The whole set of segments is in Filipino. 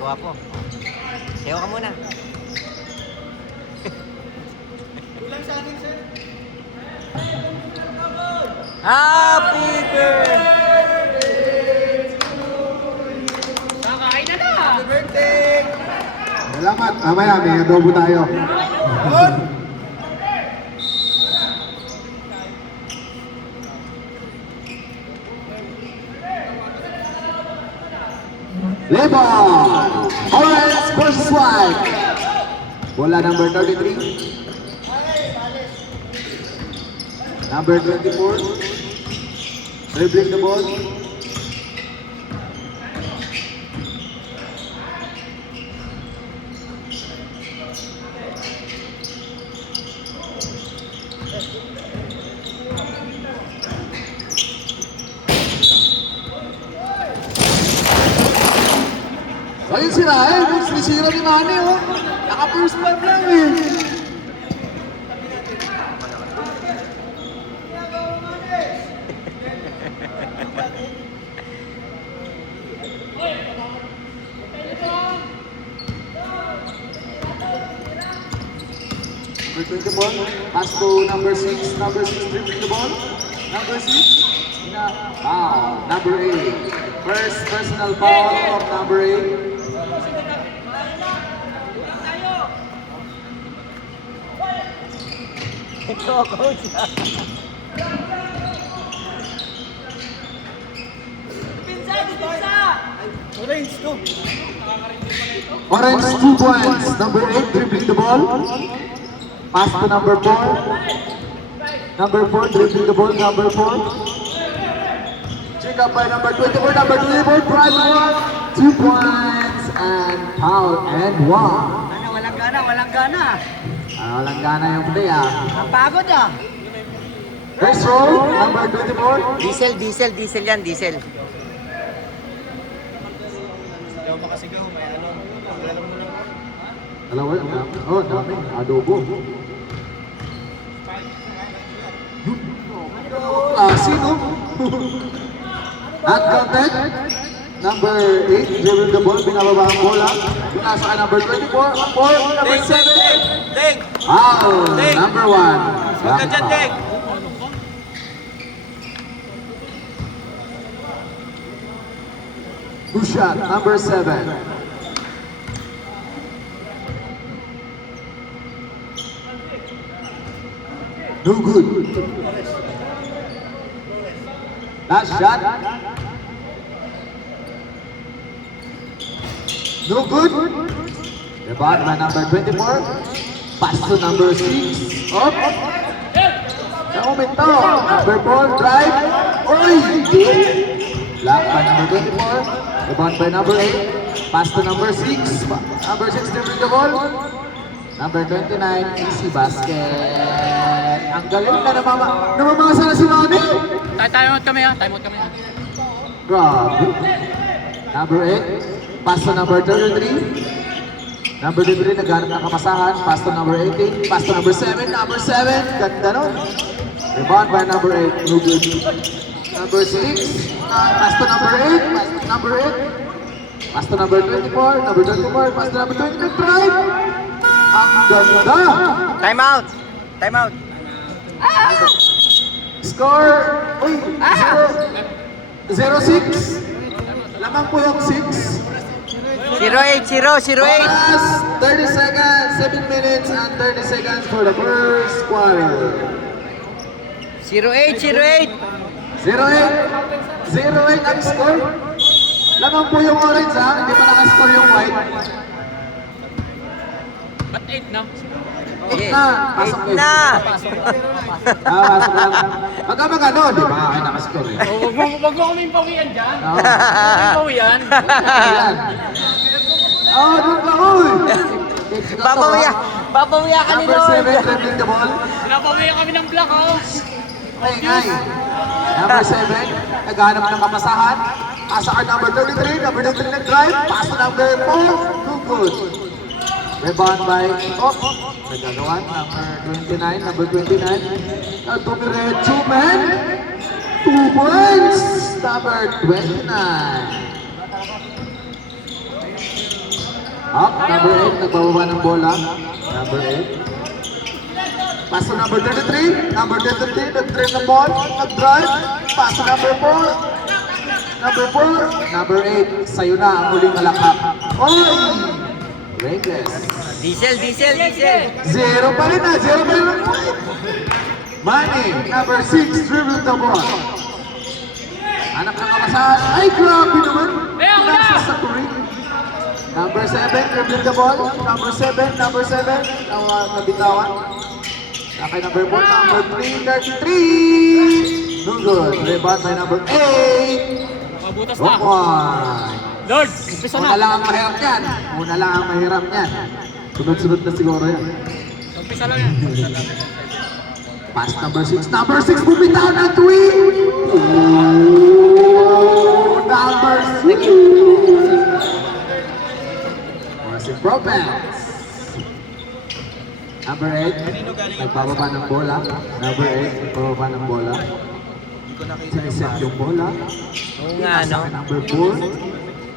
Guwapo. Sayo ka muna. Kulang sa akin, sir. Happy birthday! Kakain na na! Happy birthday! Salamat. Mamaya, may adobo tayo. Lebon! Orange versus white. Bola number 33. Number 24. Dribbling the ball. Ayun sila sinisira ni Manny oh. Naka-first man lang eh. Number 24, pass to number 6. Number 6 dribbling the ball. Number 6, foul. Number 8, first personal foul of number 8. Ito, coach. Orange, go! Orange 2 points. Number 8 dribbling the ball. Pass to number 4. Number 4 dribbling the ball. Number 4. Check up by number 24. Number 24 drive one. 2 points and foul and 1. Ano, walang gana, walang gana. Walang gana yung play Ang pagod ah. First roll, number 24. Diesel yan, diesel. Sigaw makasigaw, may alam. Alam mo lang. Dalawa, oh, dami. Adobo. Sino? Not counted. Number 8, dribbling the ball, binababa ang bola. Pinasa ka number 24, ang ball, number 7. Ding! Foul, Ding! number 1. Huwag ka dyan, Ding! Good shot, number 7. No good. Last shot. No good. Rebound by number 24. Pass to number 6. Up. Naumento. Number 4. Drive. Oy! Block by number 24. Rebound by number 8. Pass to number 6. Number 6 dribbling the ball. Number 29. Easy basket. Ang galing na namamasa na si Mami. Time out kami ah, time out kami ah. Grabe. Number 8. Pass to number 33. Number 33, naghanap ng kapasahan. Pass to number 18. Pass to number 7. Number 7. Ganda nun. Rebound by number 8. No good. Number 6. Pass to number 8. Pass to number 8. Pass to number 24. Number 24. Pass to number 25. Drive. Ang ganda. Time out! Time out! Score. Uy. 0-6. Lamang po yung 6. 08! Oras, 30 seconds, 7 minutes and 30 seconds for the first quarter. 08! 0-8. 0-8 ang score. Lamang po yung orange ha, hindi pa nakascore yung white. Ba't 8 na? Sige, Pasok 8 na! Pasok lang. Pagka magano, di ba? Ay, nakascore eh. Wag mo kaming pawian dyan. Oo. Kaming pawian. Ayan. Oh, doon ka, uy! Papawiya ka ni Number Lord! 7, dribbling the ball. Pinapawian kami ng block oh. Ingay. Number 7, naghanap ng kapasahan. Asa ka number 33, number 33 nag-drive. Pass to number 4, no good. Rebound by nagagawan, number 29. Tumiretso, man. 2 points. Number 29. Up, number 8, nagbababa ng bola. Number 8. Pass to number 33. Number 33, nag-drive ng ball. Nag-drive. Pass to number 4. Number 4. Number 8, sa'yo na ang huling malakap. Oy! Reckless. Diesel. Zero pa rin na. Zero pa rin ang point. Manny, number 6, dribble the ball. Anak ng kabasahan. Ay, grabe naman. Pinaksa sa turing. Number 7, dribble the ball. Number 7. Nabitawan. Kay number 4, number 3, 33. No good. Rebound by number 8. Mabutas One na. point. Lord, umpisa Una na. lang ang mahirap yan. Una lang ang mahirap yan. Sunod-sunod na siguro yan. Umpisa lang yan. Pass number 6. Number 6, bumitaw ng tweet. Number 6. Was improvements. Number 8, nagbababa ng bola. Number 8, nagbababa ng bola. Siniset yung bola. Oo nga, no? Pinasa kay number 4.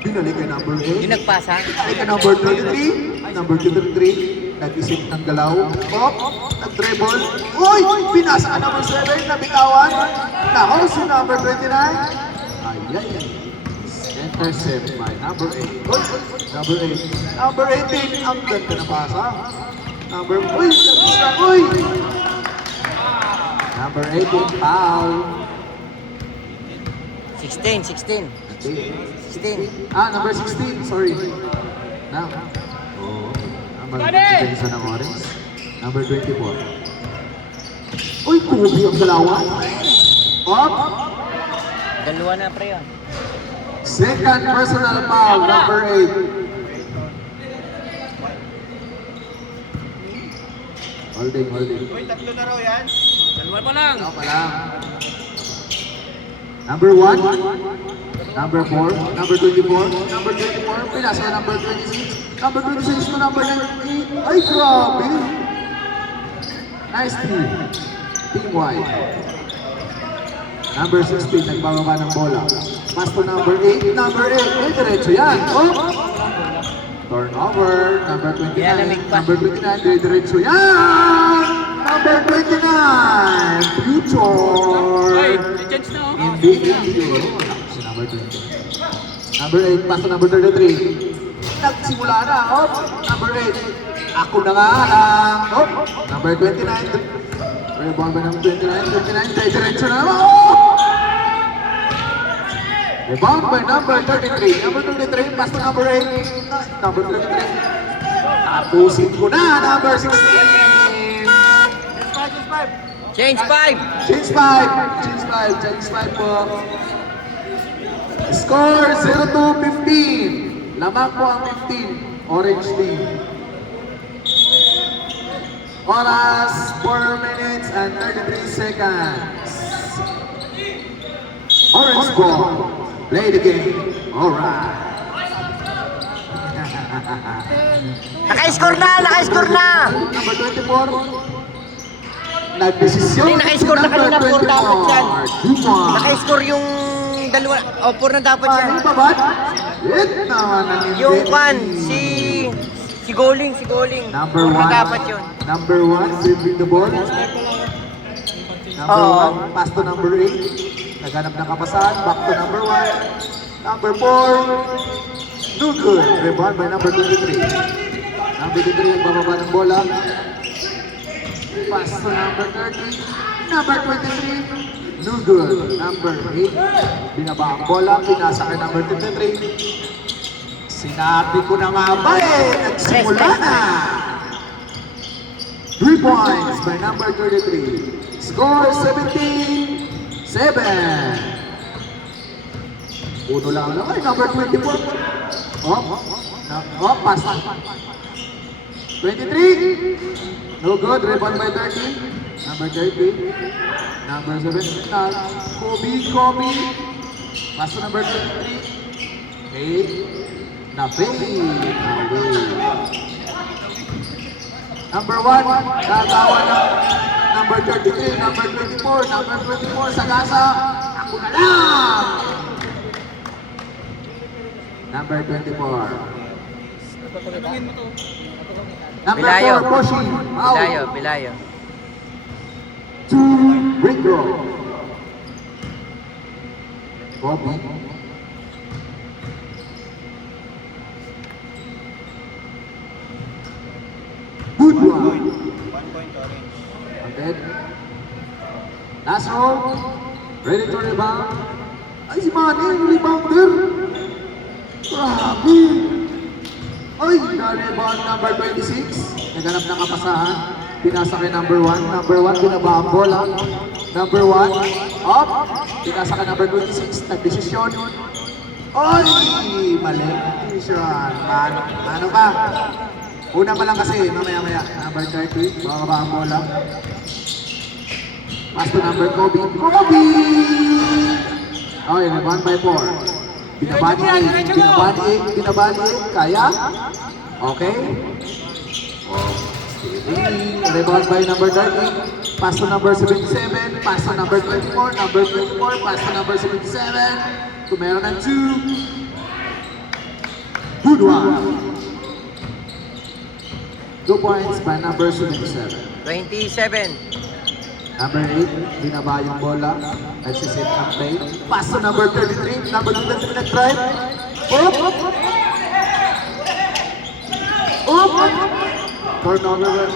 Binalik kay number 8. Yung nagpasa. Binalik kay number 33. Number 23. Nag-isip ng galaw. Pop. Nag-dribble. Uy! Pinasa ka number 7. Nabitawan. Nako si number 29. Ayan. Intercept by number 8. Uy! Number 8. Number 18. Ang ganda na pasa. Number... Uy! Nag-isang. Uy! Number 18. Foul. 16. Number 16. Sorry. Now. Oh. Number ng orange. Number 24. Uy, kubi ang galawan. Up. Dalawa na, pre, yun. Second personal foul, number 8. Holding. Uy, tatlo na raw yan. Dalawa pa lang. Ano pa lang? Number 1. Number 4. Number 24. Number 24. Pinasa number 26. Number 26 to number 98. Ay, grabe! Nice team. Team wide. Number 16, nagbababa ng bola. Pass to number 8. Number 8. Eh, diretso yan. Oh! Turnover. Number 29. Number 29. Diretso yan! Number 29. Future. Ay, chance na oh. NBA. Si number 20. Number 8. Pass to number 33. Nagsimula na. Oh! Number 8. Ako na nga lang. Oh! Number 29. Rebound ba ng 29? Diretso na naman. Oh! Rebound by number 33. Number 33, pass to number 8. Number 33. Tapusin ko na, number 16. Change 5. Change 5 po. Score 0-15. Lamang po ang 15. Orange team. Oras, 4 minutes and 33 seconds. Orange ball. Play the game. Alright. Naka-score na. Number 24. Nagdesisyon. Hindi, naka-score na kanina, 4 dapat yan. Duma. Naka-score yung dalawa. O, 4 na dapat yan. Paano ba ba? It naman ang Yung MVP. pan, si Goling. Number 4 na 1. dapat yun. Number 1, dribbling the ball. Number Oo. 1, pass to number 8. Naghanap ng kapasahan, back to number 1. Number 4. No good. Rebound by number 23. Number 23 ang bababa ng bola. Pass to number 30. Number 23. No good. Number 8. Binaba ang bola. Pinasa kay number 23. Sinabi ko na nga ba nagsimula na. 3 points by number 33. Score 17-7. Uno lang lang. Ay, number 24. Pass. 23. No good. Rebound by 30. Number 30. Number 7. Kobe. Pass to number 23. 8. Away. Number 1. Gagawa ng number 33. Number 24. Number 24. Sagasa. Ako na lang. Number 24. Number Bilayo. 4, Boshi. Out. Bilayo, Bilayo. 2, Rico. Bobby. Good one. 1 point orange. Okay. Last row. Ready to rebound. Ay, si Manny, yung rebounder. Grabe. Ay, na-rebound number 26. Naganap ng kapasahan. Pinasa kay number 1. Number 1, binaba ang bola. Number 1, up. Pinasa kay number 26. Nag-desisyon. Ay, mali. Desisyon. Ano ba? Una pa lang kasi, mamaya-maya. Number 30, bababa ang bola. Pass to number Kobe. Kobe! Okay, 1 by 4. Binabani 8, binabani 8, binabani 8. Kaya? Okay. Rebound by number 30. Pass to number 77. Pass to number 24. Number 24. Pass to number 77. Kung meron ng 2. Good one. 2 points by number 77. 27. Number 8, binaba yung bola. Nagsisit ng play. Pass to number 33. Number 33 nag-drive. Up! Up! Turnover.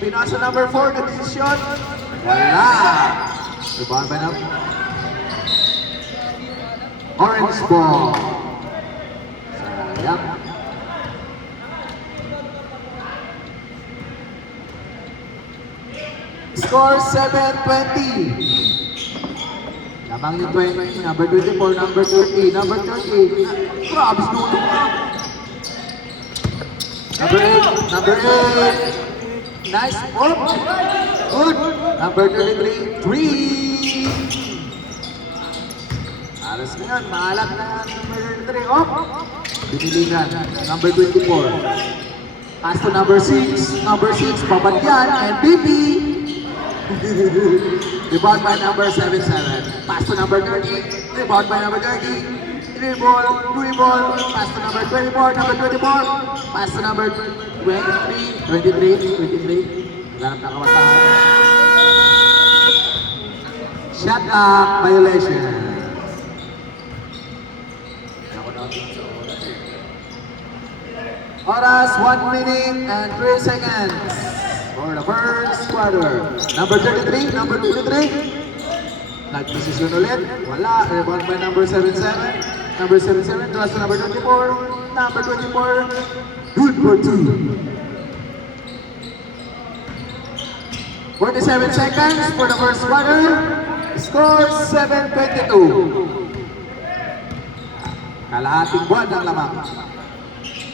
Pinasa number 4, nag-desisyon. Wala! Rebound by number. Orange ball. Sayang. Score 7-20. Lamang yung 20, number 24, number 30, number 30. Grabe, sinulong ka. Number 8. Nice. Oh, good. Number 33, 3. Alas na yun, maalat na number 33. Oh, biniligan. Number 24. Pass to number 6. Number 6, babagyan. MVP. Rebound by number 77. Pass to number 30. Rebound by number 30. 3 ball. Pass to number 24. Number 24. Pass to number 23. Ganap na kawasahan. Shot clock violation. Oras 1 minute and 3 seconds. For the first quarter. Number 33, number 23. Nag-position ulit. Wala. Rebound by number 77. Number 77, draws to number 24. Number 24, good for 2. 47 seconds for the first quarter. Score 7-22. Kalahating buwan ng lamang.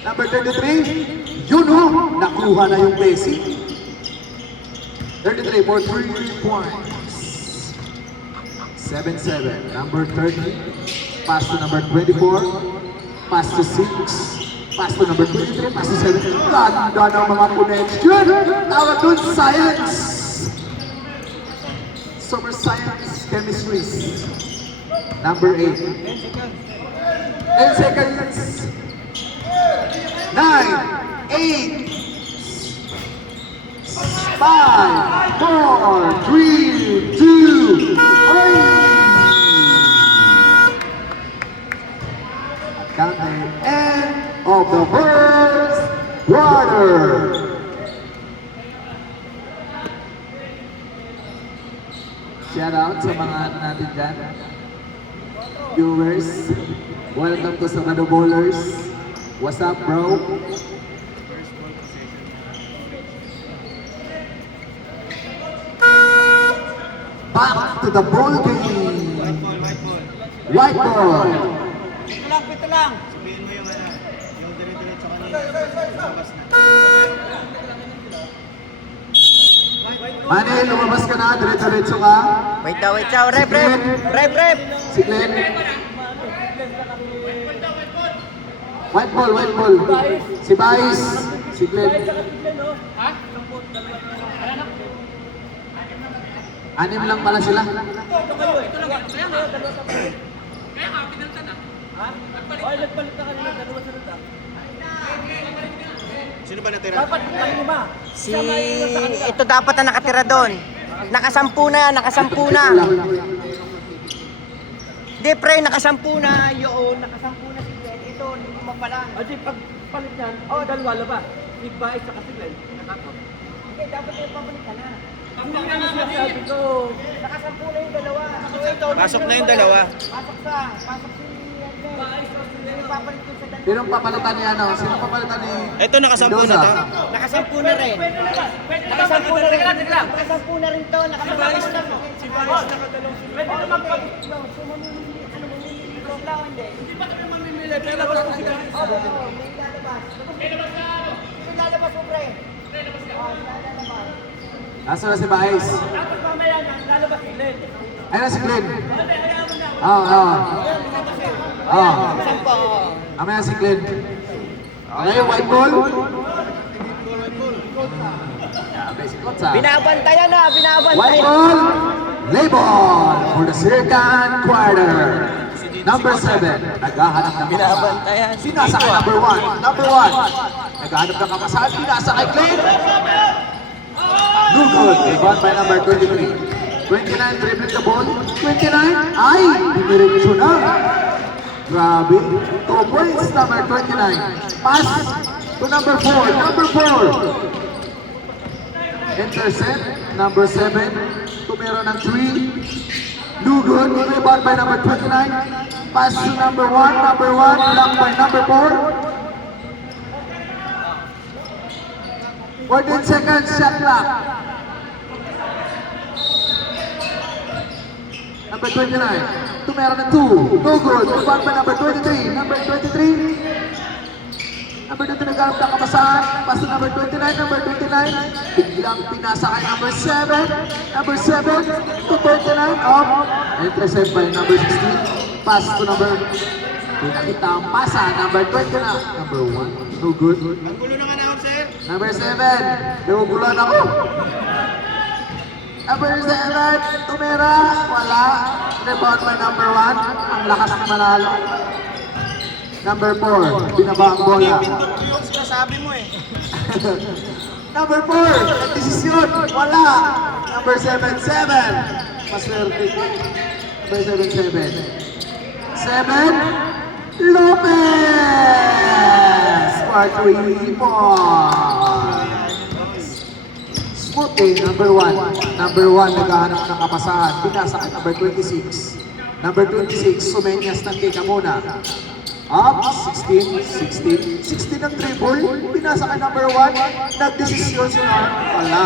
Number 33, yun o, nakuha na yung basic. 33 for 3 points. 7-7. Number 30. Pass to number 24. Pass to 6. Pass to number 23. Pass to 7. Ganda ng mga connection. Tawag doon, science. Super science chemistries. Number 8. 10 seconds. 9, 8, 5, 4, 3, 2, 1. Count the end of the first quarter. Shout out sa mga natin dyan. Viewers, welcome to Sabado Bowlers. What's up, bro? Back to the ball game. White ball. Pito lang. Sabihin mo yung yung dire-diretso kanina. Lumabas na. Manny, lumabas ka na. Diretso-diretso ka. Wait daw. Rep. Si Glenn. White ball. Si Vice. Si Glenn. Anim lang pala sila. Sino ba natira? Dapat ang lima. Si... Ito dapat na nakatira doon. Nakasampu na, nakasampu na. Hindi pre, nakasampu na. Yun, nakasampu na si Glenn. Ito, lima pa lang. Adi, pag palit yan, dalawa labas. Big Bae sa Kasiglan. Nakakot. Hindi, dapat yung pabalik ka na. Hindi nga sinasabi ko. Nakasampu na yung dalawa. So, ito, Pasok na yung dalawa. Pasok si Glenn. Ipapalit ko sa dalawa. Sinong papalitan ni ano? Sinong papalitan ni... Ito, nakasampu na to. Nakasampu na rin. Nakasampu na rin. Nakasampu na rin to. Nakasampu na rin. Si Baes nakadalong sila. Pwede naman kami. Hindi ba kami mamimili? Kaya labas ko sila. Lalabas mo, pre. Nasa na si Baez? Tapos mamaya na, lalabas sila. Ayun na si Glenn. Hindi, hayaan mo na. Sampo. Amaya si Glenn. Ngayon, white ball. Okay, si Kotsa. Binabantayan na, White binabantayan. ball. Lay ball for the second quarter. Number 7. Naghahanap ng Binabantayan. Sinasa kay number 1. Number 1. Naghahanap ng kamasahan. Pinasa kay Glenn. No good. Rebound by number 23. 29, dribbling the ball. 29. Ay, diniretso na. Grabe. 2 points, number 29. Pass to number 4. Number 4. Intercept. Number 7. Tumira ng 3. No good. Rebound by number 29. Pass to number 1. Number 1. Blocked by number 4. 14 seconds. Shot clock. Number 29. Tumira ng 2. No good. Rebound by number 23. Number 23. Number 23 nagkaroon ng kapasahan. Pass to number 29. Number 29. Biglang pinasa kay number 7. Number 7 to 29. Up. Intercept by number 16. Pass to number... Pinakita ang pasa. Number 29. Number 1. No good. Ang gulo ng announcer. Number 7. Nagugulan ako. Number 7. Tumira. Wala. Rebound by number 1. Ang lakas na manalo. Number 4. Binaba ang bola. Pindot ko yung sinasabi mo eh. Number 4. Desisyon. Wala. Number 7. 7. Maswerte. Number 7. 7. Lopez. For 3 points. Smooth day. Number 1. Number 1. Naghahanap ng kapasahan. Binasa kay number 26. Number 26. Sumenyas ng kika muna. Up, 16 ang triple, pinasa kay number 1, nagdesisyon sila, wala.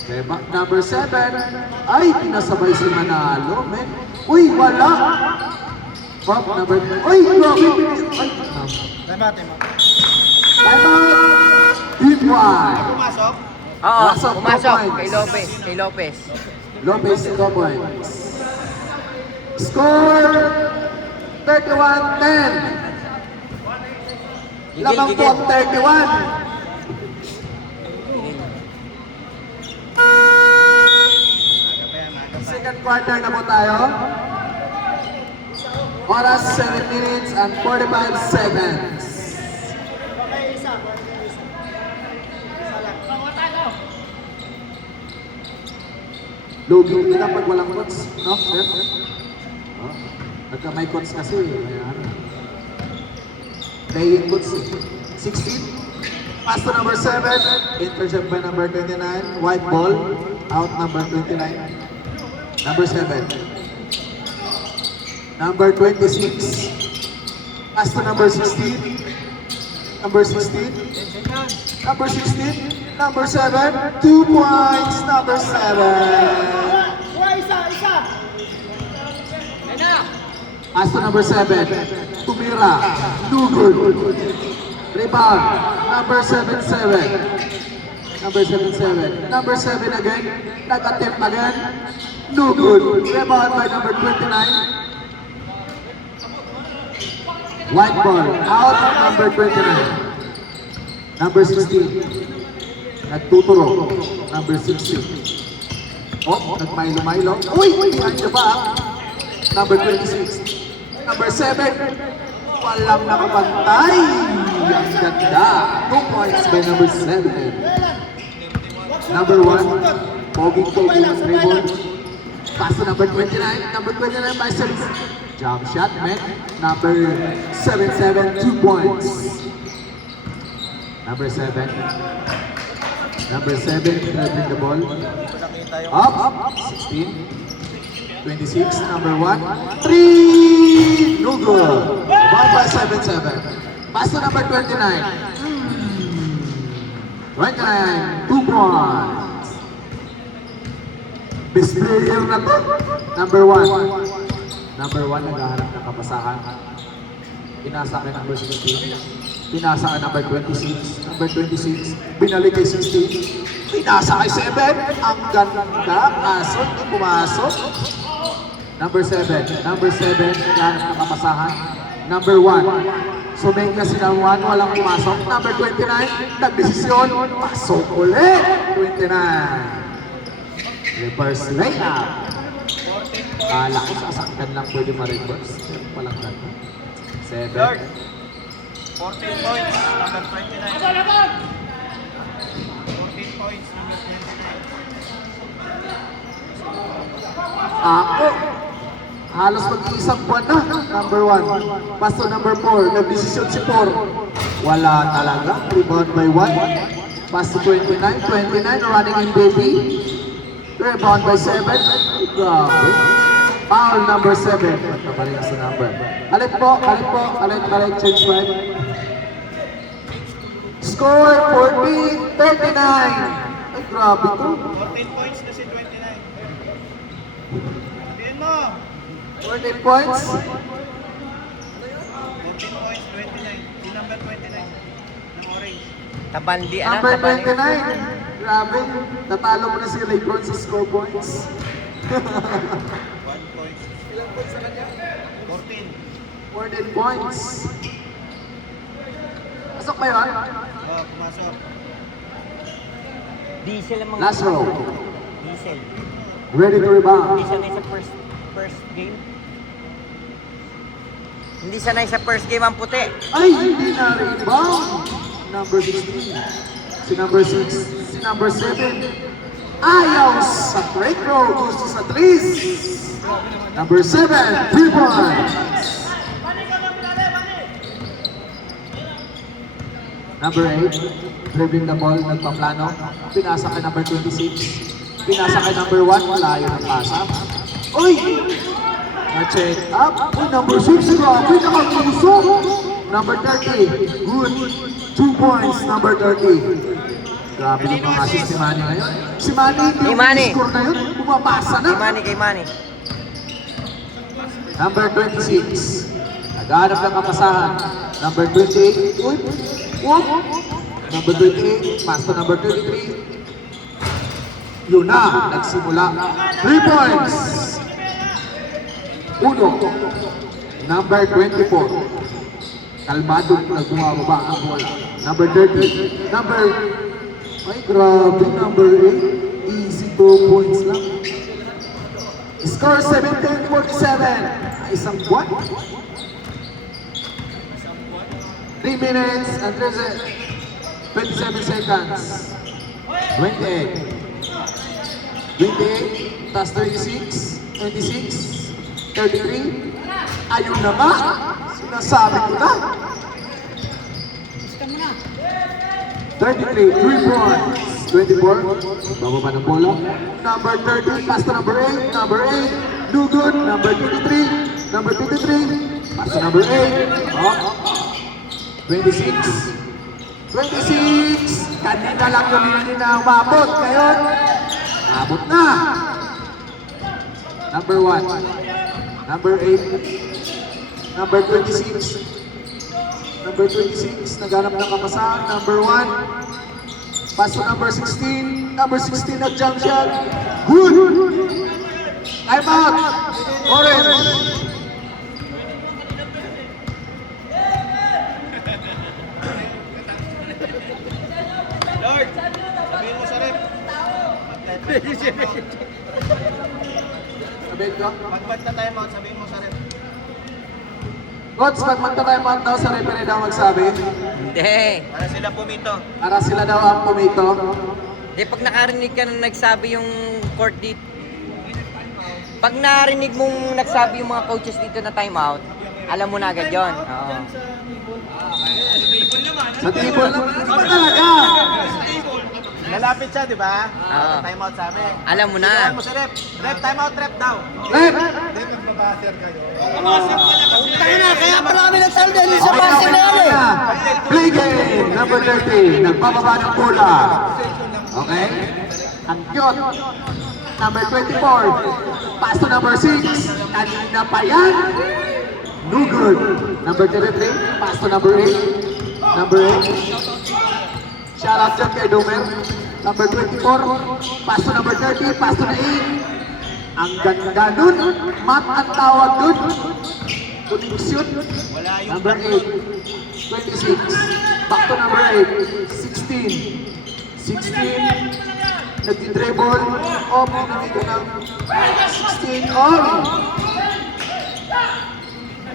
Okay, number 7, ay, pinasabay si Manalo, men. Uy, wala. Up, number, uy, grabe, ay, Time out. time out, deep wide. Pumasok. Oo, Pumasok, pumasok. 2 points. Kay Lopez. Kay Lopez. Lopez, 2 points. Score, 31-10. Lamang po ang 31. Second quarter na po tayo. Oras 7 minutes and 45 seconds. Lugi kita pag walang coach, no? Sir? Oh. Pagka may coach kasi, ayan. Playing coach, 16. Pass to number 7. Intercept by number 29. White ball. Out number 29. Number 7. Number 26. Pass to number 16. Number 16. Number 16. Number 7. 2 points. Number 7. Pass to number 7. Tumira. No good. Rebound. Number 7-7. Number 7-7. Number 7 again. Nag-attempt again. No good. Rebound by number 29. White ball. Out number 29. Number 16. Nagtuturo. Number 16. Oh, nagmilo-milo. Uy! Behind the back. Number 26. Number 7. Walang nakapantay. Ang ganda Ganda. 2 points by number 7. Number 1, Pogi ng dribble. Pass to number 29. Number 29 by 6. Jump shot, met. Number 7, 2 points. Number 7. Number 7, dribbling the ball. Up. 16. 26. Number 1. 3. No good. Ball by 7. Pass to number 29. 29. 2 points. Best player na to. Number 1. Number 1, naghahanap ng kapasahan. Pinasa kay number 16. Pinasa kay number 26. Number 26, binalik kay 16. Pinasa kay 7. Ang ganda. Kaso, hindi pumasok. Number 7. Number 7, naghahanap ng kapasahan. Number 1. Sumengga si number 1, walang pumasok. Number 29, nagdesisyon. Pasok ulit. 29. Reverse layup. Kala ko sasaktan lang pwede ma-reverse. Walang ganda. 7. 14 points, number 29. 14 points, number 29. Ako. Halos mag-iisang buwan na. Number 1. Pass to number 4. Nagdesisyon si 4. Wala talaga. Rebound by 1. Pass to 29. 29 running in baby. Rebound by 7. Grabe. Foul number 7. Nabalik sa number. Alit po. Change right. Score 14-39. Ay, grabe to. 14 points na si 29. Sabihin mo. 14 points. 14 points, 29. Si number 29 ng orange. Tabandi, Number 29. Grabe. Natalo mo na si Lebron sa score points. 1 point. Ilang points sa kanya? 14. 14 points. Pasok ba yun? Oh, pumasok. Diesel ang mga... Last row. Diesel. Ready to rebound. Hindi sanay sa first game. Hindi sanay sa first game ang puti. Ay, hindi na rebound. Number 16. Si number 6. Si number 7. Ayaw sa break row. Gusto sa 3. Number 7. 3 points. Number 8. Dribbling the ball. Nagpaplano. Pinasa kay number 26. Pinasa kay number 1. Malayo ng pasa. Uy! Na-check up. Uy, number 6. Grabe, nakaguso. Number 30. Good. 2 points, number 30. Grabe ng mga assist ni Manny ngayon. Si Manny, Hey, Manny. score na yun. Bumabasa na. Kay Manny. Number 26. Naghahanap ng kapasahan. Number 28. Uy! Uy! Number 28. Pass to number 33. Yun na. Nagsimula. 3 points. 1. Number 24. Kalmado na bumababa ang bola. Number 30. Ay grabe, number 8. Easy 2 points lang. Score 17-47. Isang buwan. 3 minutes and 27 seconds. 28. 28, tas 36, 26, 33. Ayun na nga. Sinasabi ko na. 33, 3 points. 24, bababa ng bola. Number 30, pass to number 8. Number 8, do good. Number 23, number 23, pass to number 8. Up. 26, 26. Kanina lang yung na umabot. Ngayon, abot na. Number 1, number 8, number 26. Number 26, naghanap ng kapasahan. Number 1, pass to number 16. Number 16 at jump shot. Good! Time out! Orange! Lord, sabihin mo sa rep. Sabihin ko? Pag na time out, sabihin mo sa rep. Coach, pag magta-time out daw sa referee daw magsabi. Hindi. Para sila pumito. Para sila daw ang pumito. Hindi, pag nakarinig ka na nagsabi yung court dito, pag narinig mong nagsabi yung mga coaches dito na timeout, alam mo na agad yun. Oo. Sa table na ba talaga? Lalapit siya, di ba? Oo. Time out sa amin. Alam mo na. Sigawan mo si Rep. Rep, time out, Rep daw. Rep! Tayo na, kaya marami nagtalo dahil sa base na yan eh. Play game, number 30, nagbababa ng bola. Okay? Ang cute. Number 24, pass to number 6. Kanina pa yan. No good. Number 33, pass to number 8. Number 8. Shout out dyan kay Dumer. Number 24, pass to number 30, pass to the 8. Ang ganda nun. Mat ang tawag dun. Tuling shoot. Number 8, 26. Back to number 8, 16. 16. Nagdi-dribble. Off. Pinamito ng 16. On.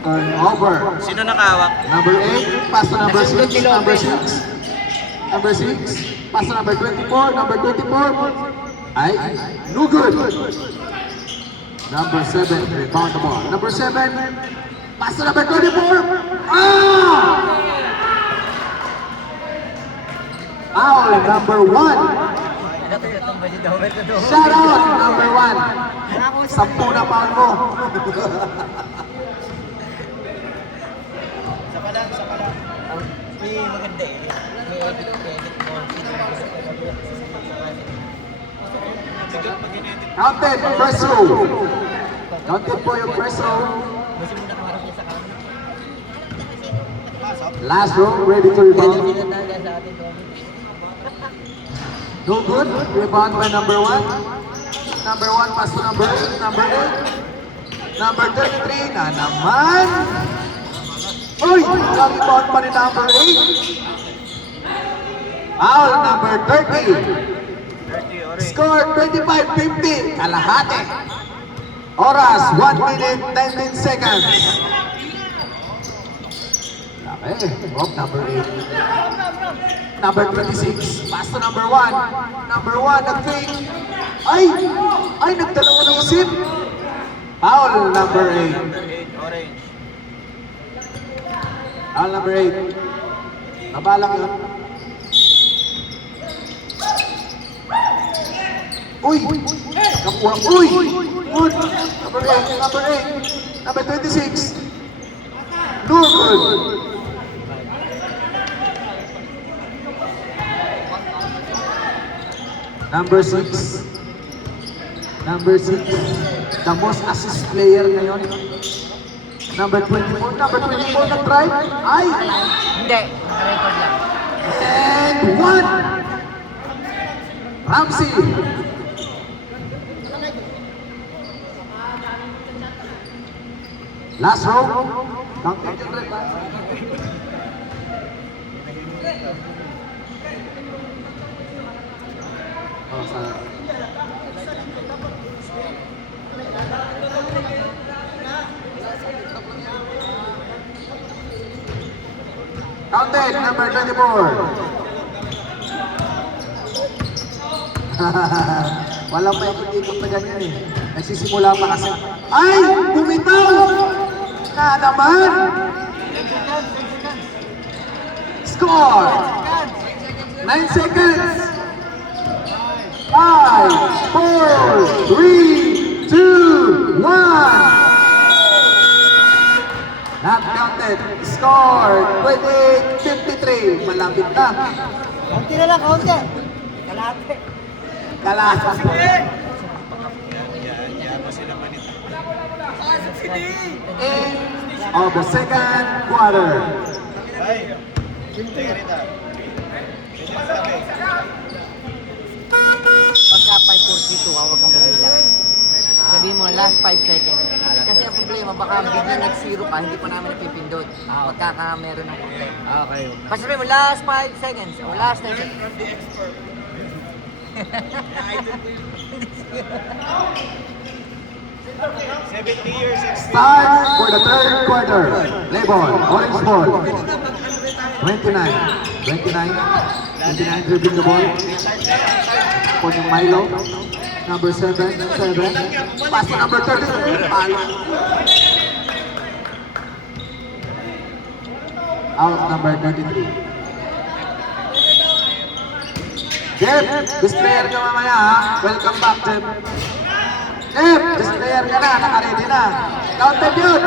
Turnover. Sino nakawak? Number 8, pass to number 6, number 6. Number 6, pass to number 24, number 24. Ay, no good. Number 7, rebound the ball. Number 7, pass to number 24. Ah! Foul, number 1. Shout out, number 1. 10 na foul mo. Maganda eh. May edit mo. Counted, first row. Counted po yung first row. Last row, ready to rebound. No good. Rebound by number 1. Number 1 pass to number 8. Number 8. Number 33 na naman. Uy! Rebound pa ni number 8. Foul number 30. Score 25-50. Kalahati. Oras 1 minute 19 seconds. Okay. Oh, number 8. Number 26. Pass to number 1. Number 1 nag-fake. Ay, nagdalawa ng isip. Foul number 8. Orange. Foul number 8. Nabalang yun. Uy! Nakuha. Uy! Good! Number 8. Number 8. Number 26. No good. Number 6. Number 6. The most assist player ngayon. Number 24. Number 24 nag-try. Ay! Hindi. Naka-record lang. And 1. Ramsey. Last row. Counted yung red. Oh, sorry. Counted, number 24. Walang pa ikot-ikot pa ganyan eh. Nagsisimula pa kasi. Ay! Bumitaw! Na naman! Score! 9 seconds! 5, 4, 3, 2, 1! Not counted. Score 28-53. Malapit na. Kaunti na lang, kaunti. Kalahati. Kalahati. End of the second quarter. Ay, teka rita. Pagka 5:42, huwag kang bumilang. Sabihin mo, last 5 seconds. Kasi ang problema, baka bigla nag-zero ka, hindi pa namin napipindot. Pagkaka meron ng problema. Okay. Basta sabihin mo, last 5 seconds o last 10 seconds. 70 years, 60. Start for the third quarter. Play ball. Orange ball. 29 dribbling the ball. For yung Milo. Number 7. Pass to number 33. Palo. Out number 33. Jeff, best player ka mamaya ha. Welcome back, Jeff. Jeff, best player ka na. Naka-ready na. Counted yun.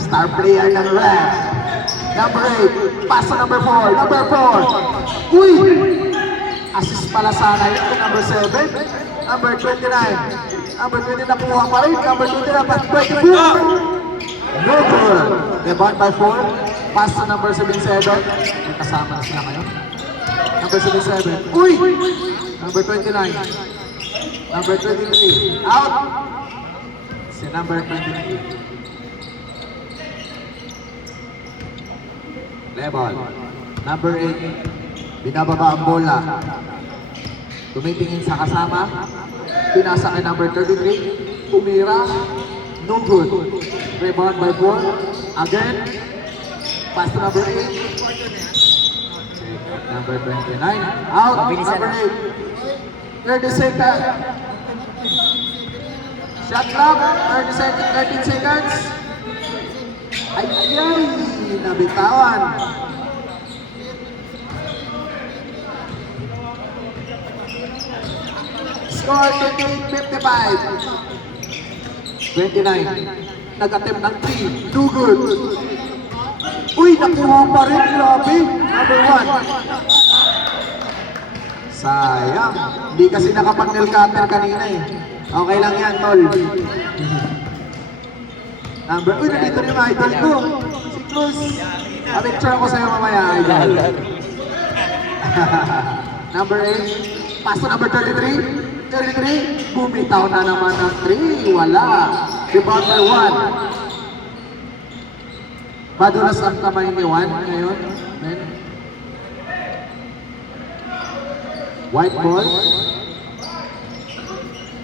Star player ng Red. Number 8. Pass to number 4. Number 4. Uy! Assist pala sana yun kung number 7. Number 29. Number 20 nakuha pa rin. Number 20 na pa 24. No good. Rebound by 4. Pass to number 77. May kasama na sila ngayon. Number 77. Uy! Number 29. Number 23. Out! Si number 23. Level. Number 8. Binababa ang bola. Tumitingin sa kasama. Pinasa kay number 33. Tumira. No good. Rebound by 4. Again. Pass to number 8. Number 29. Out. Number 8. 30 seconds. Shot clock. 13 seconds. Ay, nabitawan. Score 28-55. 29. Nag-attempt ng 3. No good. Uy, nakuha pa rin. Grabe. Number 1. Sayang. Hindi kasi nakapag-nail cutter kanina eh. Okay lang yan, tol. Number, uy, nandito rin yung idol ko. Si Cruz. Picture ako sa'yo mamaya, idol. Number 8. Pass to number 33. 33. Bumitaw na naman ng 3. Wala. Rebound by 1. Madulas ang kamay ni Juan ngayon. Then, white ball.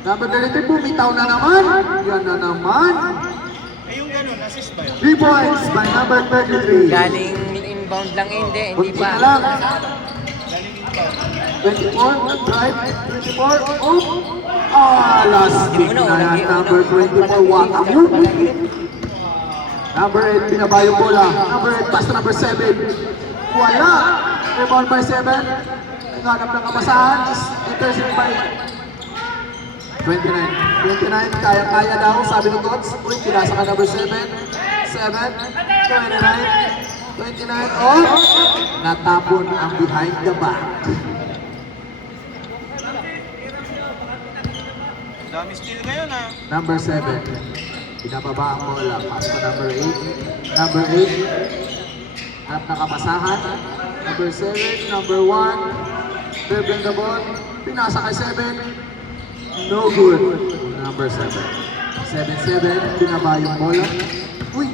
Number 33. Bumitaw na naman. Yan na naman. Yung ganun, assist ba yun? 3 points by number 33. Galing inbound lang eh, hindi Kunti pa. na lang. 24, nag-drive. 24, oh! Ah, last kick na yan. Number 24, wata yun. Number 8, binaba yung bola. Number 8, pass to number 7. Wala! Rebound by 7. Naghanap ng kapasahan. Intercept by 29. 29, kaya-kaya daw, sabi ng coach. Uy, pinasa ka number 7. 7, 29. 29, oh! Natapon ang behind the back. Dami steal ngayon ha. Number 7. Pinababa ang bola. Pass to number 8. Number 8. Hanap na kamasahan. Number 7. Number 1. Dribbling the ball. Pinasa kay 7. No good. Number 7. 7-7. Pinaba yung bola. Uy!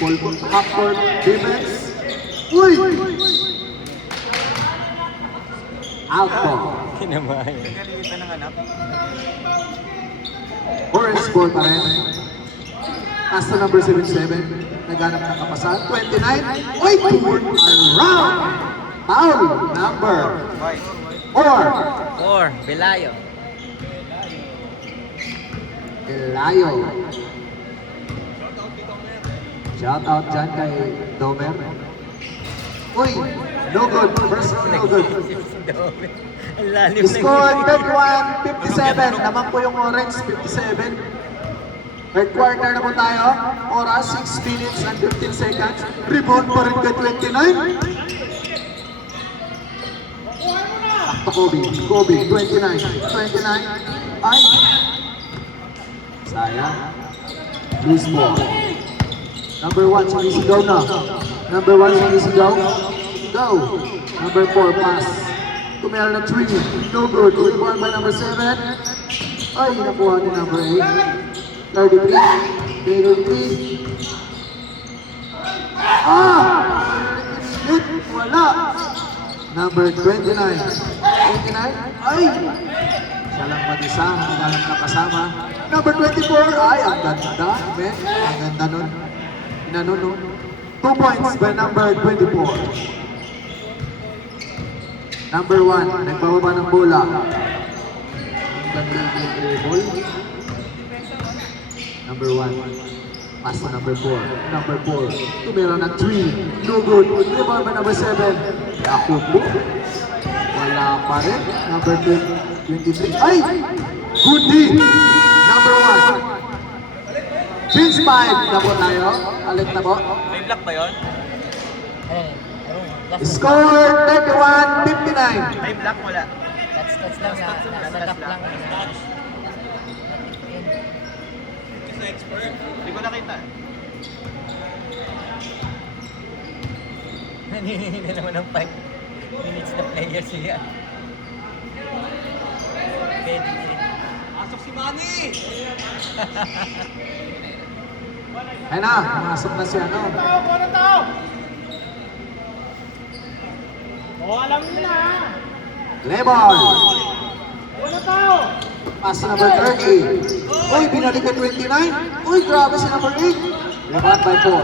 Ball half-court defense. Uy! Out ball. Nagalitan ng anak. Orange ball pa rin. Pass to number 77. Naghanap ng kapasahan. 29. Uy! Turn around! Foul number 4. 4, Belayo. Elayo. Shout out dyan kay Domer. Uy! No good. First no good. Ang lalim ng Score third one, 57. Naman po yung orange, 57. Third quarter na po tayo. Oras, 6 minutes and 15 seconds. Rebound pa rin kay 29. Sakto Kobe. Kobe, 29. 29. Ay! Sayang. Loose ball. Number 1, sinisigaw na. Number 1, sinisigaw. Go. Number 4, pass. Tumira na 3. No good. Rebound by number 7. Ay, nakuha ni number 8. 33. 33. Hit. Wala. Number 29. 29. Ay! Siya lang mag-isa, nagalang na kasama. Number 24, ay, ang ganda, men. Ang ganda nun. Inanon, no? 2 points by number 24. Number 1, nagbababa ng bola. Ang ganda ng dribble. Number 1. Pass to number 4. Number 4. Tumira ng 3. No good. Rebound by number 7. Yakubu. Wala pa rin. Number 23. Ay! Good. Number 1. Bench 5 na po tayo. Alit na po. May block ba yun? Score 31-59. May block wala. That's lang sa top lang. Hindi ko nakita. Naniningin na naman ng 5 minutes na player siya. Pwede. Pasok si Manny! Ayun na, pumasok na si ano. Alam niyo na. Lebol. Wala tao. Pass to number 30. Uy, binalik ka 29. Uy, grabe si number 8. Rebound by 4.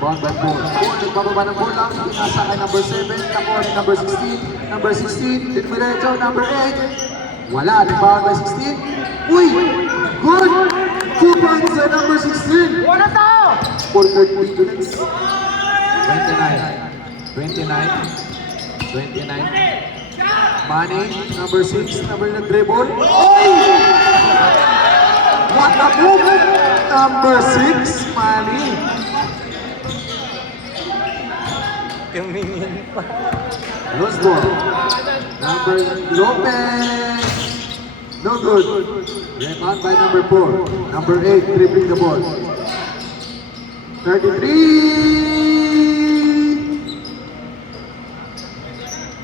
Rebound by 4. Nagbababa ng bola. Pinasa kay number 7. Nakuha ni number 16. Number 16. Dinmirecho, number 8. Wala, rebound by 16. Uy, good. 2 points sa number 16. Wala tao. For 30 minutes. 29. Manny, number 6, number nag-dribble. Oy! What a movement! Number 6, Manny. Tumingin pa. Loose ball. Number Lopez. No good. Rebound by number 4. Number 8, dribbling the ball. 33.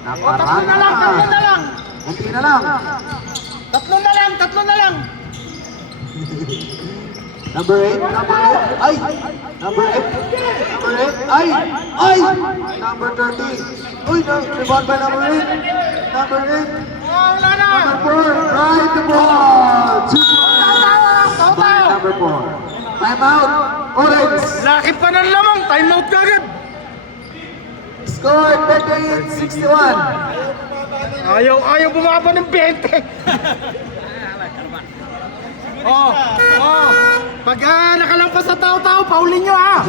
Naparaan na. Kunti na lang. Tatlo na lang. Number 8, ay! Number 8, ay! Number 30. Uy, rebound by number 8. Number 8. Wala na. Number 4, right the ball. 2 points by number 4. Time out. Orange. Lakip pa ng lamang. Time out kagad. Score 38-61. Ayaw bumaba ng 20. Pag nakalampas sa tao-tao, paulin nyo ha.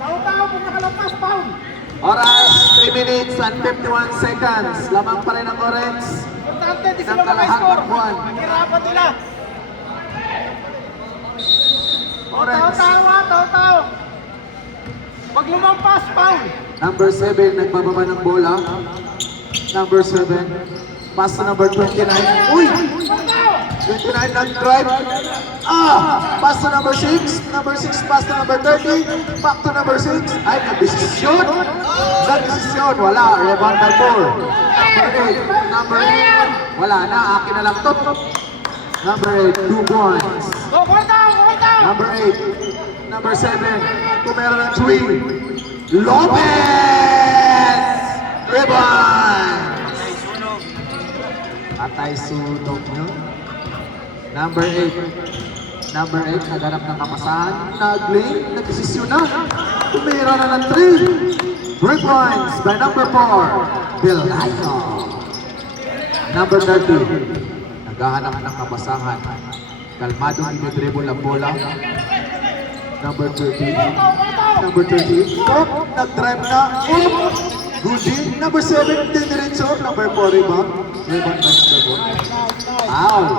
Tao-tao, pag nakalampas, paul. Oras, 3 minutes and 51 seconds. Lamang pa rin ang Orange. Importante, di Ng sila maka-score. kalahat-takbuhan. Hirapan nila. Orange. Tao-tao. Pag lumampas, paul. Number 7, nagbababa ng bola. Number 7. Pass to number 29. Uy! 29 nag-drive. Pass to number 6. Number 6, pass to number 30. Back to number 6. Ay, nagdesisyon. Nagdesisyon. Wala. Rebound by 4. Number 8. Wala na. Akin na lang to. Number 8, 2 points. Kumataw. Number 8. Number 7. Tumero ng 3. Lopez! Rebound! Patay sunog nyo. Number 8. Number 8, naghanap ng kapasahan. Nag-lane, nag-desisyon na. Tumira na ng 3. 3 points by number 4, Belayo. Number 30, naghahanap ng kapasahan. Kalmadong dinidribble ang bola. Number 30. Number 30. Nag-drive na. Goody. Number 7, diniretso. Number 4, rebound. Rebound by number 4. Foul.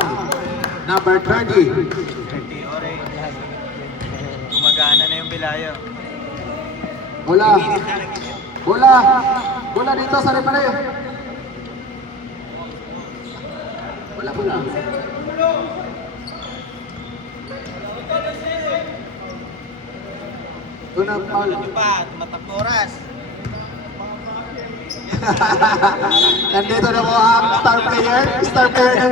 Number 30. 30, orange. Gumagana na yung Bilayo. Bola. Bola. Bola dito sa referee. Bola. Unang foul. Tumatakbo oras. Nandito na po ang star player ng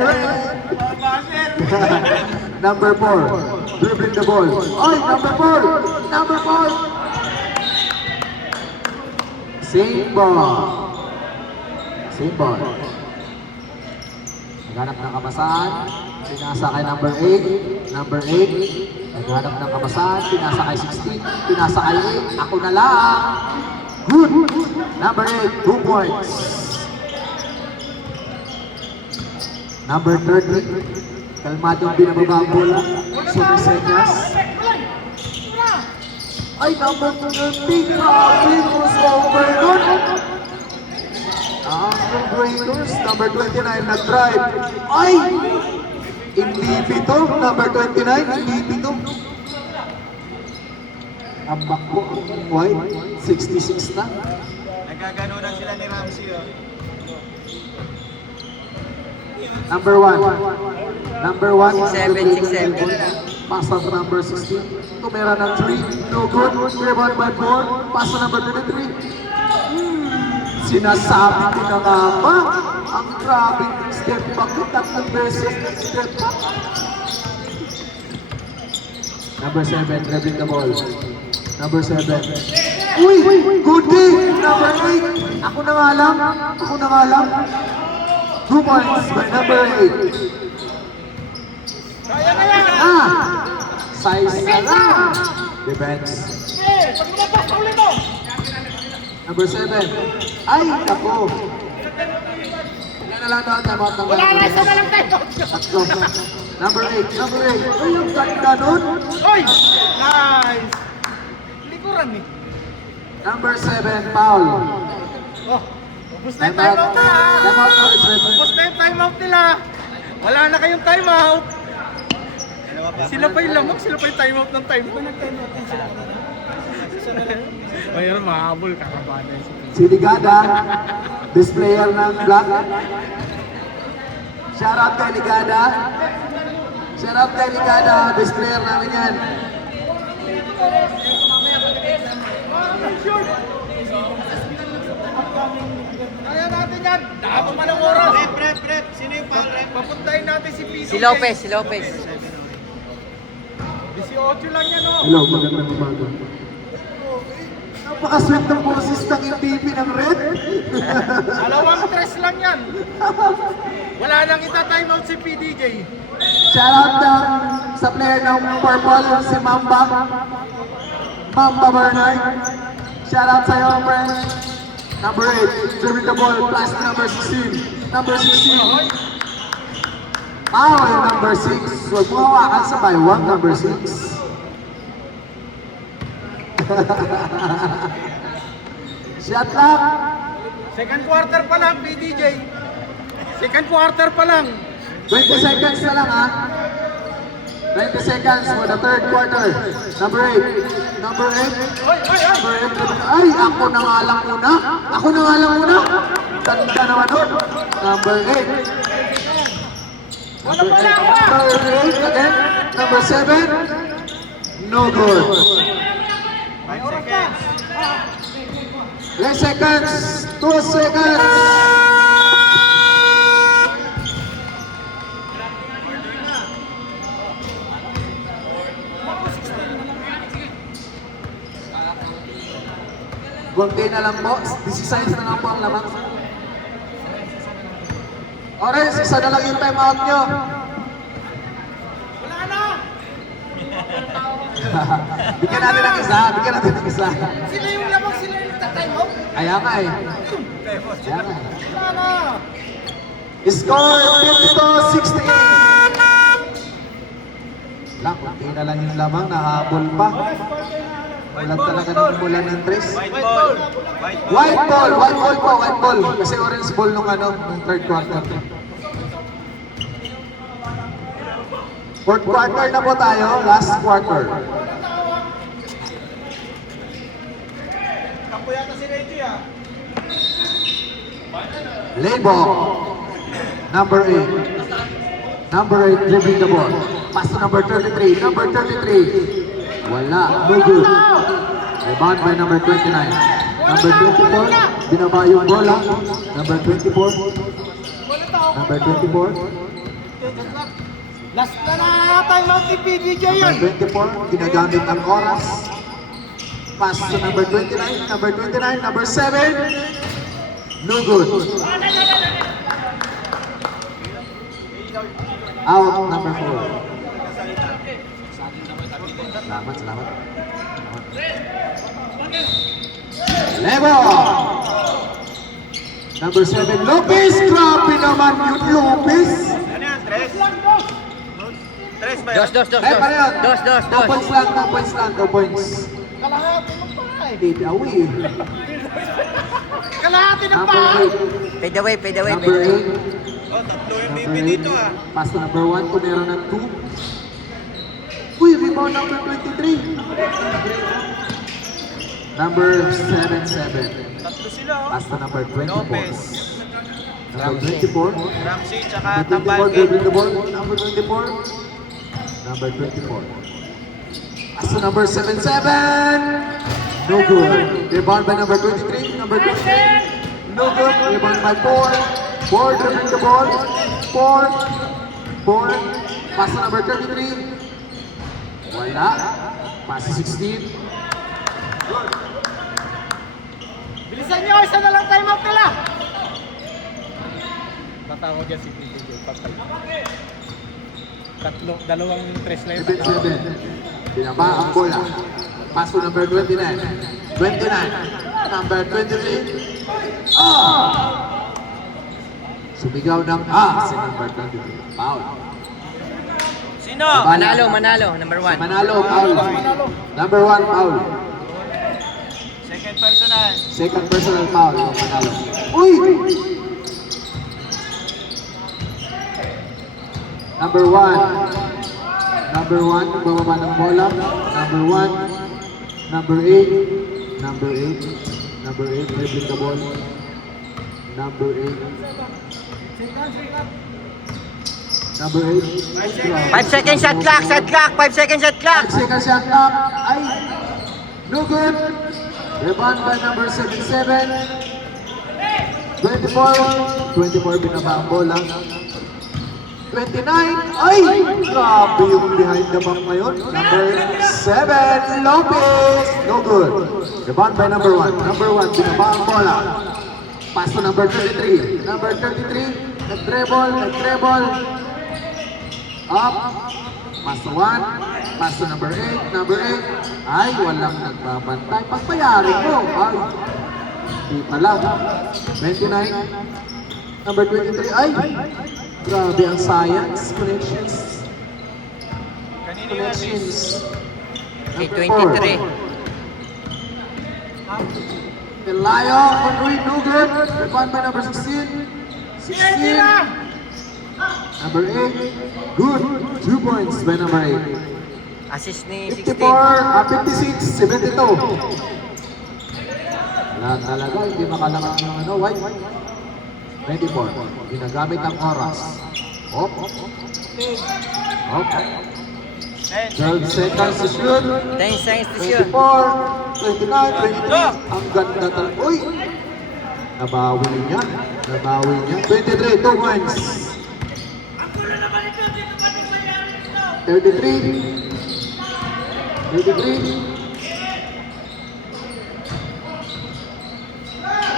number 4, dribbling the ball. Oy, number 4! Number 4! Same ball. Naghanap ng kapasahan. Pinasa kay number 8. Number 8. Naghanap ng kapasahan. Pinasa kay 16. Pinasa kay 8. Ako na lang. Good. Number 8. 2 points. Number 30. Kalmadong binababa ang bola. Sumisenyas. Ay, number 30. Grabe. Crossover nun. Ang Breakers, number 29, nag-drive. Ay! Hindi pito, number 29, hindi pito. Ang bakbo, white, 66 na. Nagkaganunan sila ni Ramsey, oh. Number 1. Number 1, 6'7", 6'7". Pasa sa number 16. Tumera ng 3, no good. Rebound by 4. Pasa number 23. Sinasabi ko na nga ba, ang grabing step back ko, tatlong beses step back. Number 7, dribbling the ball. Number 7. Uy! Good game! Number 8. Ako na nga lang. Ako na nga lang. 2 points by number 8. Size na lang. Defense. Number 7. Ay, ako. Yan na lang daw ang tamang ng Wala na, isa na lang tayo. Tatlo. Number 8. Number 8. Ay, yung ganda nun. Oy! Nice! Likuran eh. Number 7, foul. Oh, ubus na yung timeout nila. Timeout na, it's red. Ubus na yung timeout nila. Wala na kayong timeout. Sila pa yung lamok, sila pa yung timeout ng timeout. Nag-timeout din sila. Mayroon mahabol, kakabanan. Si Ligada, displayer ng black. Shout out kay Ligada. Shout out kay Ligada, displayer namin yan. Kaya natin yan. Dako man ang oras. Rep. Sino yung pang rep? Papuntahin natin si PCJ. Si Lopez, si Lopez. 18 lang yan, oh. Hello, magandang umaga. Napaka-sweet ng boses ng MVP ng Red. Dalawang tres lang yan. Wala nang ita-timeout si PDJ. Shout out sa player ng Purple, si Mamba. Mamba Bernard. Shout out sa'yo, friend. Number 8, dribbling the ball, pass to number 16. Number 16. Foul, number 6. Huwag mo hawakan sa baywang, number 6. Shot clock. Second quarter pa lang, PDJ. Second quarter pa lang. 20 seconds na lang, ha? 20 seconds for the third quarter. Number 8. Number 8. Number 8. Ay, ako na nga lang muna. Ako na nga lang muna. Ganda naman nun. Number 8. Number 8 again. Number 7. No good. 5 seconds. 10 seconds. 2 seconds. Gunti na lang po. 16 na lang po ang lamang. Orange, isa na lang yung time out nyo. Wala na! Bigyan natin ng isa. Bigyan natin ng isa. Sila yung lamang, sila yung nagta-timeout. Kaya nga eh. Kaya nga eh. Wala na! Score 52-68. Lang, kunti na lang yung lamang. Nahabol pa. Ulan talaga ng umulan ng tres. White ball! White ball! White ball po! White ball! Kasi orange ball nung nung third quarter. Fourth quarter na po tayo. Last quarter. Kapo yata si Reggie, ah. Lebo. Number 8. Number 8, dribbling the ball. Pass to number 33. Number 33. Wala. No good. Rebound by number 29. Number 24. Binaba yung bola. Number 24. Number 24. Last na na timeout ni PDJ yan. Number 24. Ginagamit ang oras. Pass to number 29. Number 29. Number 7. No good. Out number 4. Salamat. Level! Number 7, Lopez! Grabe naman yun, Lopez! Ano yan? Tres? Tres ba yan? Dos. Ay, pala yun. Dos. 2 points lang, 2 points lang, 2 points. Kalahati mo pa eh. Hindi, away. Kalahati ng Number pa! 8. Fade away. Number 8. Oh, tatlo yung Number baby dito 8. Pass to number 1, Tumero ng 2. Uy, rebound number 23. Number 77. Tatlo sila oh. Pass to number 24. Lopez, Number 24. Ramsey, tsaka Number 24, Tambalke. dribbling the ball. Number 24. Number 24. Pass to number 77. No good. Rebound by number 23. Number 23. No good. Rebound by 4. 4 dribbling the ball. 4. Pass to number 33. Wala. Pass to 16. Bilisan nyo, isa na lang time out nila. Tatawag yan si PJ. Patay. Dalawang tres na yun. 77. Binaba ang bola. Pass to number 29. 29. Number 23. Sumigaw ng si number 23. Foul. Sino? Manalo, number 1. Manalo, foul. Number 1, foul. Second personal. Second personal foul. Manalo. Uy! Number 1. Number 1, bababa ng bola. Number 1. Number 8. Number 8. Number 8, dribbling the ball. Number 8. Number 8. 5 seconds shot clock. 5 seconds shot clock. 5 seconds shot clock. Ay! No good. Rebound by number 77. 24. 24 binaba ang bola. 29. Ay! Grabe yung behind the back ngayon. Number 7. Lopez. No good. Rebound by number 1. Number 1 binaba ang bola. Pass to number 33. Number 33. Nag-treble. Up. Pass to 1. Pass to number 8. Number 8. Ay, walang nagbabantay. Pagpayarin mo. Ay. Di pala. 29. Number 23. Ay. Grabe ang science. Connections. Kanino yung assist? Okay, Number 23. 4. Pelayo. Henry. No good. Rebound by number 16. 16. Number 8. Good. 2 points by number 8. Assist ni 54, 16. 56, 72. Wala talaga, hindi makalangan ng white. 24, ginagamit ang oras. Hop. 12 seconds to shoot. 10 seconds to shoot. 24, 29, 23. Ang ganda talaga. Uy! Nabawi niya. 23, 2 points. 33. 33.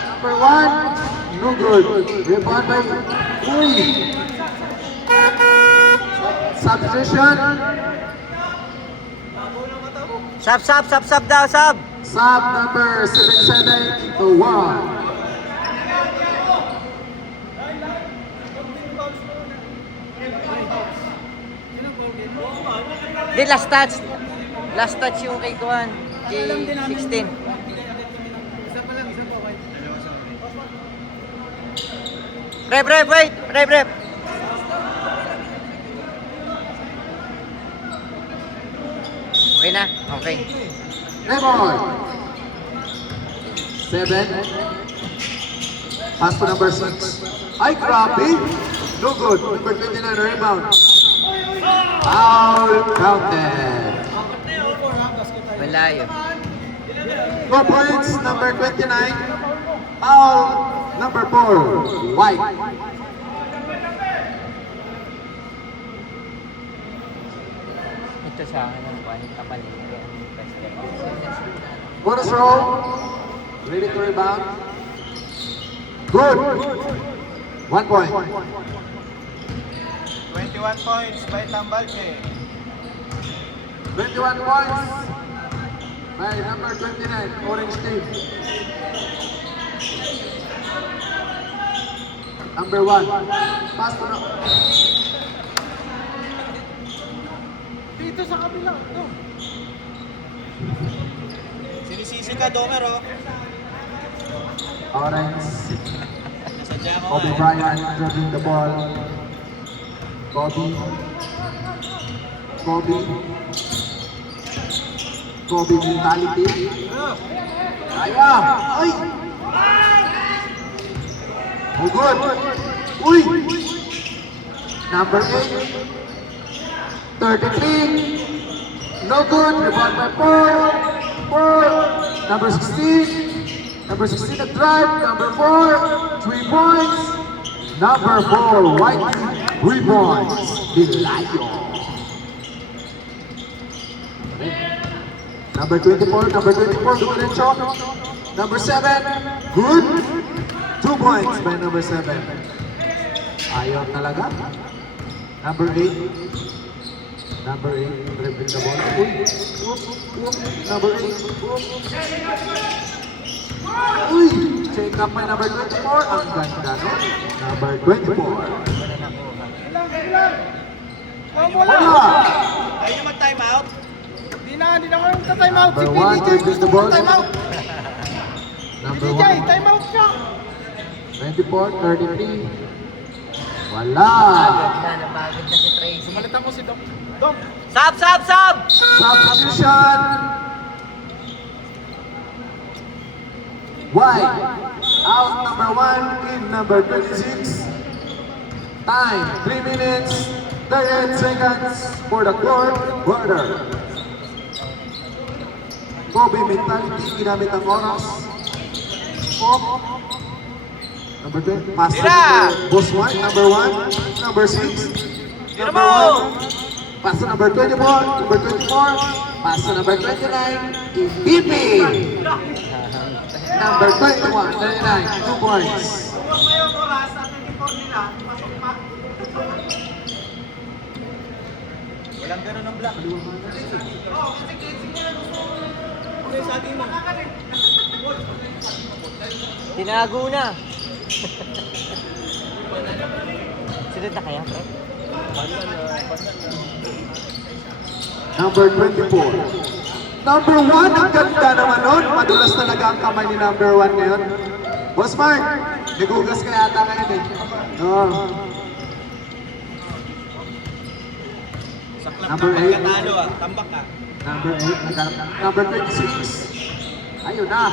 Number 1. No good. Rebound by Uy. Substitution. Sub daw, sub. Sub number 77 to 1. Di, last touch. Last touch yung kay Kuan. Kay 16. Wait. Okay na? Okay. Lemon. 7. Pass to number 6. Ay, grabe. No good. Number 29 rebound. Foul counted. Malayo. 2 points, number 29. Foul, number 4. White. Ito sa akin ang Kuan. Kapalit. Bonus roll. Ready to rebound. Good. 1 point. 29 21 points by Tambalche. 21 points by number 29, Orange Team. Number 1, pass to no. Dito sa kabila. Ito. Sinisisi ka, Domer, oh. Orange. Nasadya ko Kobe Bryant dribbling the ball. Kobe. Kobe mentality. Kaya! Ay! Oh, good! Uy! Number 8. 33. No good. Rebound by 4. Number 16. Number 16 at drive. Number 4. 3 points. Number 4. White team. 3 points. Dilayo. Number 24. Number 24. Dumiretso. Number 7. Good. 2 points by number 7. Ayaw talaga. Number 8. Number 8, dribbling the ball. Uy, number 8. Uy, check up by number 24. Ang ganda, no? Number 24. Wala. Wala. Ayaw nyo mag-time out? Hindi na ako yung time out. Number 1, dribbling the ball. Time out. Number DJ, 1, time out ka. 24, 33. Wala. Napagod na si Tracy. Palitan mo si Dom. Dom. Sab! Substitution. Why? Out number 1 in number 26. Time 3 minutes 38 seconds for the fourth quarter. Kobe mentality, ginamit ang oras. Number 10, pass to Boss 1, number 1, number 6, number 1, pass to number 24, number 24, pass to number 29, MVP. Number 21, 39, 2 points. Huwag mo yung oras sa 24 nila. Pasok pa. Walang ganun ng black. Okay, sa atin mo. Tinago na. Sunod na kaya, pre? Number 24. Number 1, ang ganda naman nun. Madulas talaga ang kamay ni number 1 ngayon. Boss Mark, nagugas ka yata ngayon eh. No. Number 8. Katalo ah, tambak ka. Number 8. Number 36. Ayun na.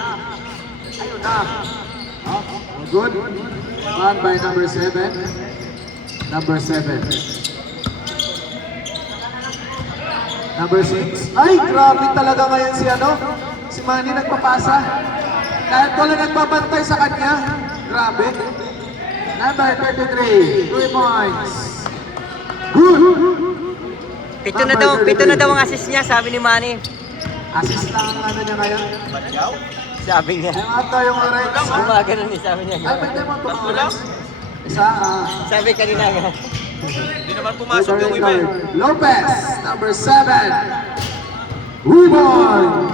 Oh, good. One by number 7. Number 7. Number 6. Ay, grabe talaga ngayon si Manny nagpapasa. Kahit wala nagpapantay sa kanya. Grabe. Number 33. 3 points. Good. Pito na daw ang assist niya, sabi ni Manny. Assist lang ang ano niya ngayon. Badyaw? Sabi niya. Ayun ata yung orange. Gumagano ni sabi niya. Ay, pwede mo ito orange. Isa, Sabi kanina nga. Hindi naman pumasok yung iba eh. Lopez, number 7. Rebound.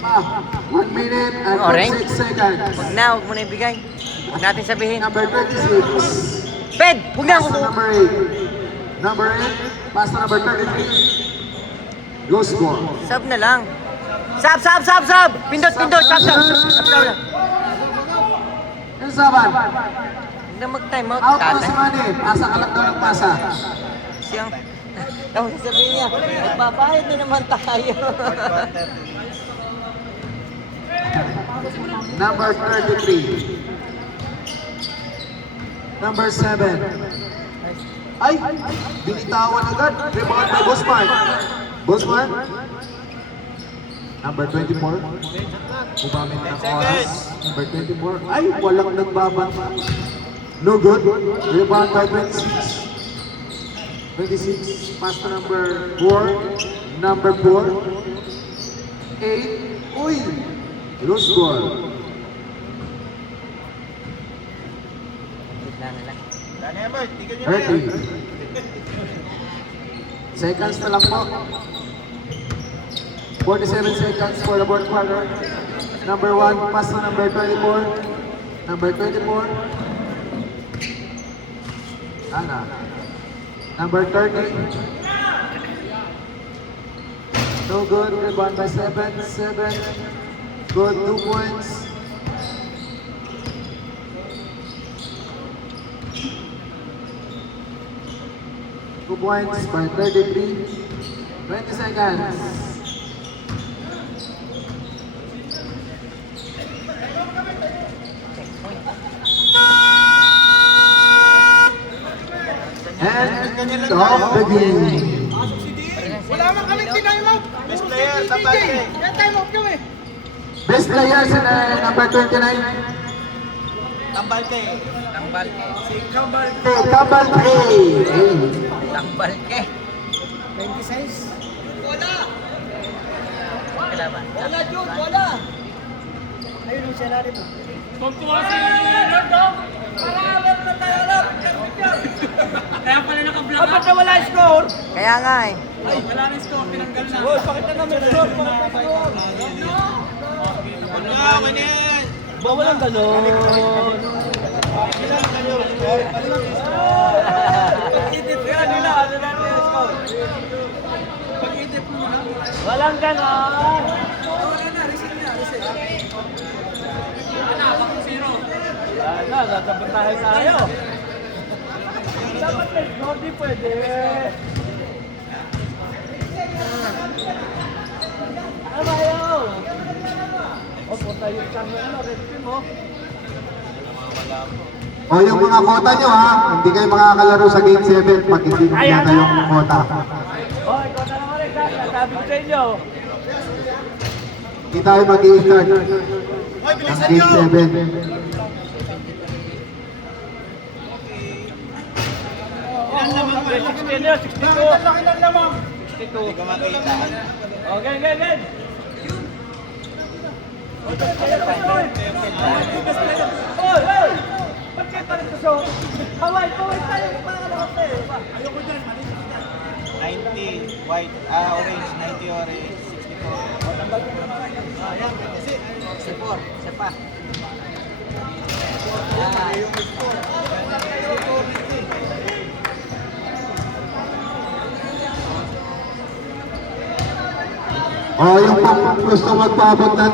Ah, 1 minute and Orange? 46 seconds. Huwag mo na ibigay. Huwag natin sabihin. Number 26. Ped! Huwag na Pass ako. to number 8. Number 8. Pass to number 33. Go score. Sub na lang. Sub! Pindot! Sub! Yung saban. Huwag na mag-timeout. Out na si Tatay. Manny. Pasa ka lang daw ng pasa. Siyang... Tapos sabihin niya, nagbabayad na naman tayo. Number 33. Number 7. Ay! Binitawan agad. Rebound by Bosman. Bosman. Number 24. Gumamit ng oras. Number 24. Ay! Walang nagbabanta. No good. Rebound by 26. 26. Pass to number 4. Number 4. 8. Uy! Loose ball. 30 seconds na lang po. 47 seconds for the fourth quarter. Number 1, pass to number 24. Number 24. Ana. Number 30. No good. Rebound by 7. 7. Good. 2 points. Two points by 33. 20 seconds. End of the game. Wala man kami time out. Best player, tabay. Kaya time out kami. Best player sa number 29. Tambal kay. Tambal ke. Kabal Trey. Tambal ke. 26. Kailangan. Wala, Jude. Wala. Ayun yung senaryo mo. Kaya pala naka-block. Bakit na wala score? Kaya nga eh. Wala na score, tinanggal na. Hoy, bakit na namin score? Walang ganon. Pag-idip yan nila. Ano natin yung score? Pag-idip muna. Walang ganon. Wala na, natabantahan tayo. Dapat may score, di pwede. Ano ba yun? O, punta yung channel na, red team mo. O yung mga kota nyo ha, hindi kayo makakalaro sa game 7 pag hindi nyo yung kota. O, ikaw na naman rin, sabi ko sa inyo. Hindi tayo mag-i-start ng game 7. 16 yun, 62. Laki ng lamang. 62. Okay, okay. Oy, oy! Ba't kayo pa rin ito? Haway tayo. Pangalawang tayo. Ayoko dyan, mali. 90 white, orange, 90 orange, 64. Ayan, kasi. Sepor. Sepa. O yung gusto magpaabot ng